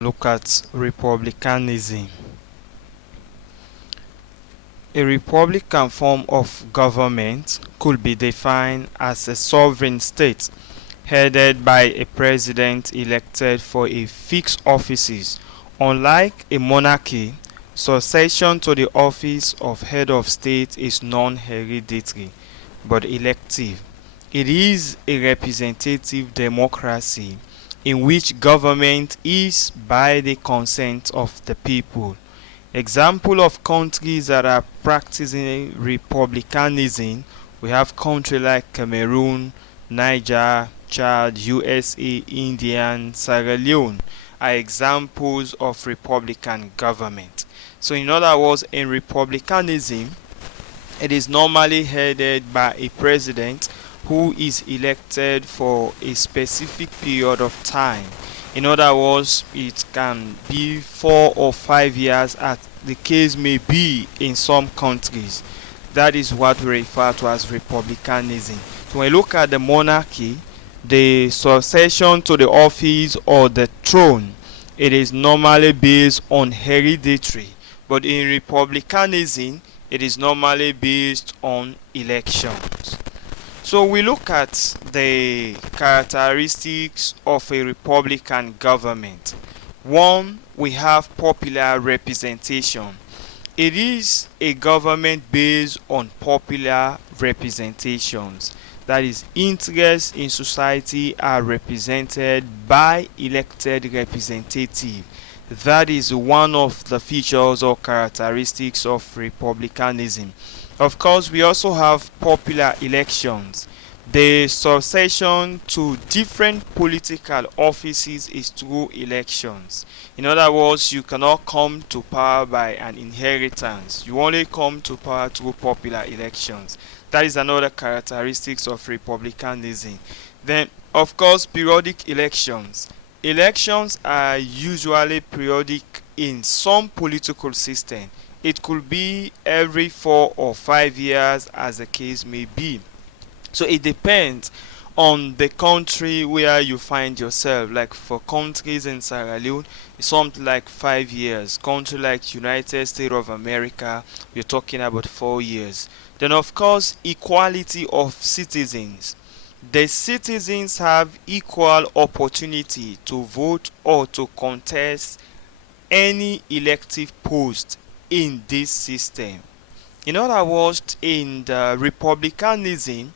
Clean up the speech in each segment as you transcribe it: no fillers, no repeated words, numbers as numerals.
Look at republicanism. A republican form of government could be defined as a sovereign state headed by a president elected for a fixed offices. Unlike a monarchy, succession to the office of head of state is non-hereditary but elective. It is a representative democracy in which government is by the consent of the people. Example of countries that are practicing republicanism, we have countries like Cameroon, Niger, Chad, USA, India, and Sierra Leone are examples of republican government. So in other words, in republicanism, it is normally headed by a president who is elected for a specific period of time. In other words, it can be 4 or 5 years as the case may be in some countries. That is what we refer to as republicanism. So when you look at the monarchy, the succession to the office or the throne, it is normally based on hereditary. But in republicanism, it is normally based on elections. So we look at the characteristics of a republican government. One, we have popular representation. It is a government based on popular representations. That is, interests in society are represented by elected representatives. That is one of the features or characteristics of republicanism. Of course, we also have popular elections. The succession to different political offices is through elections. In other words, you cannot come to power by an inheritance. You only come to power through popular elections. That is another characteristics of republicanism. Then, of course, periodic elections. Elections are usually periodic in some political system. It could be every 4 or 5 years as the case may be. So it depends on the country where you find yourself. Like for countries in Sierra Leone, it's something like 5 years. Country like United States of America, we're talking about 4 years. Then of course, equality of citizens. The citizens have equal opportunity to vote or to contest any elective post in this system. In other words, in the republicanism,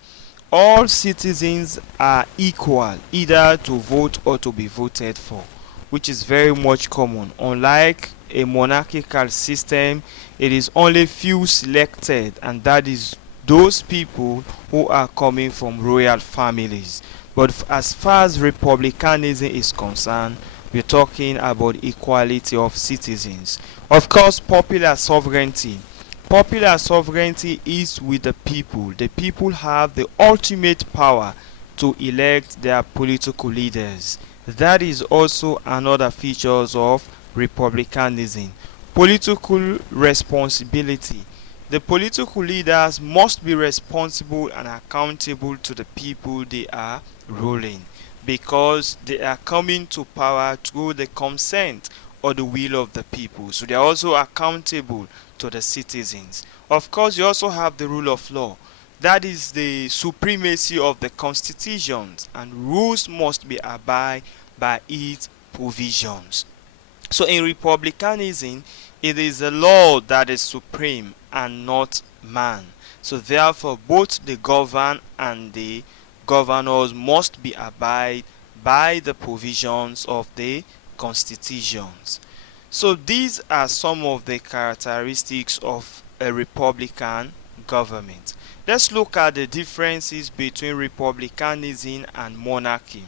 all citizens are equal either to vote or to be voted for, which is very much common. Unlike a monarchical system, it is only few selected, and that is those people who are coming from royal families. But as far as republicanism is concerned, we're talking about equality of citizens. Of course, popular sovereignty. Popular sovereignty is with the people. The people have the ultimate power to elect their political leaders. That is also another feature of republicanism. Political responsibility. The political leaders must be responsible and accountable to the people they are ruling, because they are coming to power through the consent or the will of the people. So they are also accountable to the citizens. Of course, you also have the rule of law. That is the supremacy of the constitutions, and rules must be abided by its provisions. So in republicanism, it is the law that is supreme and not man. So therefore, both the governed and the governors must be abide by the provisions of the constitutions. So these are some of the characteristics of a republican government. Let's look at the differences between republicanism and monarchy.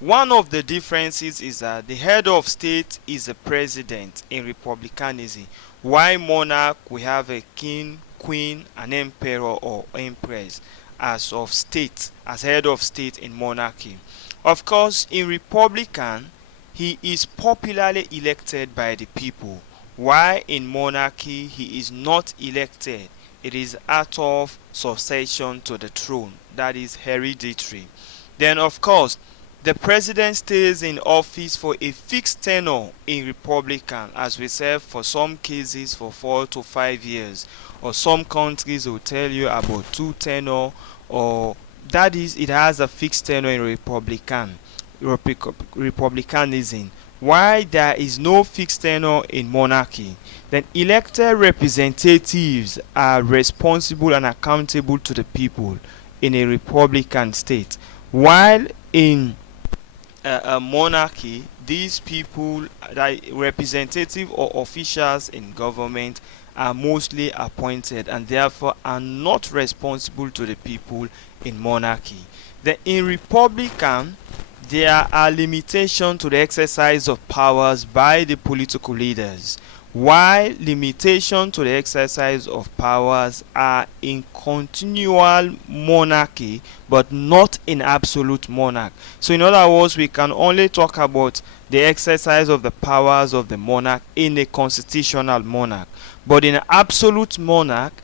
One of the differences is that the head of state is a president in republicanism, while monarch we have a king, queen, an emperor or empress as of state, as head of state in monarchy. Of course, in republican, he is popularly elected by the people, while in monarchy he is not elected. It is out of succession to the throne, that is hereditary. Then of course, The president stays in office for a fixed tenure in Republican, as we said, for some cases for 4 to 5 years, or some countries will tell you about 2 tenure, or that is, it has a fixed tenure in Republicanism. Why there is no fixed tenure in monarchy? Then elected representatives are responsible and accountable to the people in a Republican state, while in a monarchy, these people, like representative or officials in government, are mostly appointed and therefore are not responsible to the people in monarchy. Then in republican, there are limitations to the exercise of powers by the political leaders, while limitations to the exercise of powers are in continual monarchy but not in absolute monarch. So in other words, we can only talk about the exercise of the powers of the monarch in a constitutional monarch, but in absolute monarch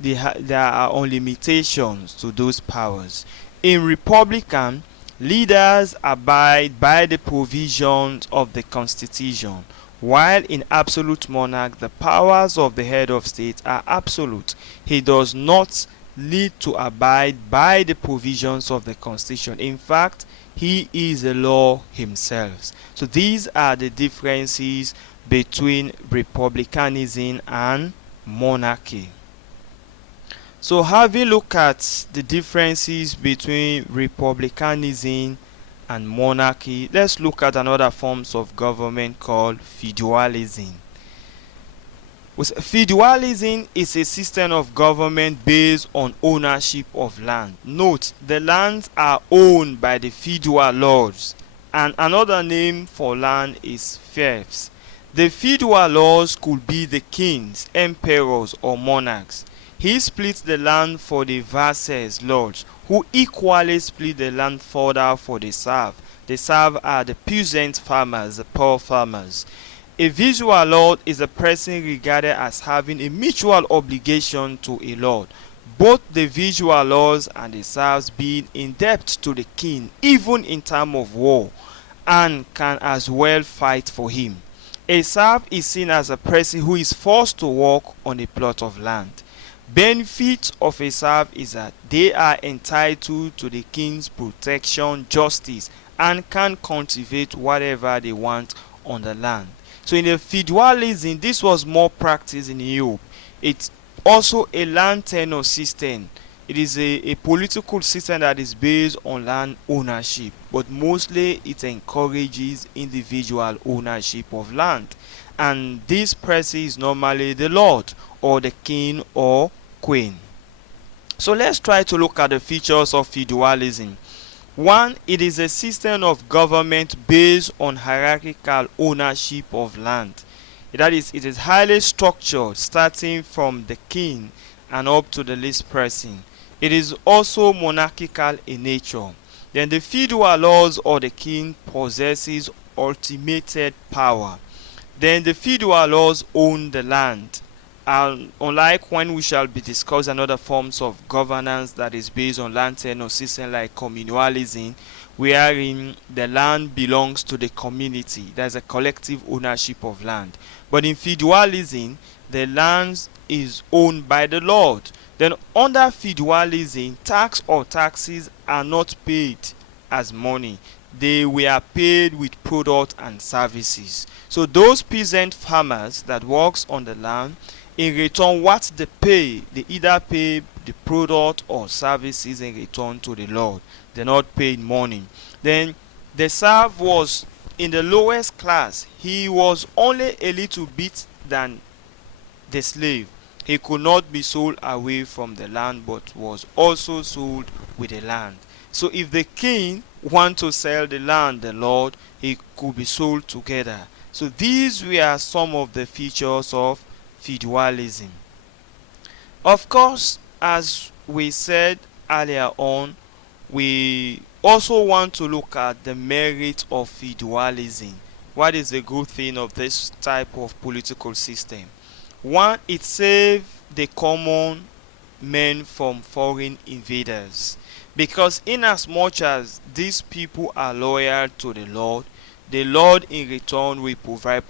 there are limitations to those powers. In republican, leaders abide by the provisions of the constitution, while in absolute monarch the powers of the head of state are absolute. He does not need to abide by the provisions of the constitution. In fact, he is the law himself. So these are the differences between republicanism and monarchy. So having looked at the differences between republicanism and monarchy, let's look at another forms of government called feudalism. Feudalism is a system of government based on ownership of land. Note, the lands are owned by the feudal lords, and another name for land is fiefs. The feudal lords could be the kings, emperors, or monarchs. He split the land for the vassals lords, who equally split the land further for the serf. The serf are the peasant farmers, the poor farmers. A visual lord is a person regarded as having a mutual obligation to a lord, both the visual lords and the serfs being in debt to the king even in time of war, and can as well fight for him. A serf is seen as a person who is forced to work on a plot of land. Benefit of a serf is that they are entitled to the king's protection, justice, and can cultivate whatever they want on the land. So in the feudalism, this was more practiced in Europe. It's also a land tenure system. It is a political system that is based on land ownership, but mostly it encourages individual ownership of land. And this person is normally the lord or the king or queen. So let's try to look at the features of feudalism. One, it is a system of government based on hierarchical ownership of land. That is, it is highly structured, starting from the king and up to the least person. It is also monarchical in nature. Then the feudal lords or the king possesses ultimate power. Then the feudal lords own the land. Unlike when we shall be discussing other forms of governance that is based on land tenure system like communalism, wherein the land belongs to the community. There's a collective ownership of land. But in feudalism, the land is owned by the lord. Then under feudalism, tax or taxes are not paid as money. They were paid with product and services. So those peasant farmers that works on the land, in return what they pay, they either pay the product or services in return to the lord. They're not paid money. Then the serf was in the lowest class. He was only a little bit than the slave. He could not be sold away from the land, but was also sold with the land. So if the king want to sell the land, the lord, he could be sold together. So these were some of the features of feudalism. Of course, as we said earlier on, we also want to look at the merit of feudalism. What is the good thing of this type of political system? One, it saved the common men from foreign invaders. Because inasmuch as these people are loyal to the Lord in return will provide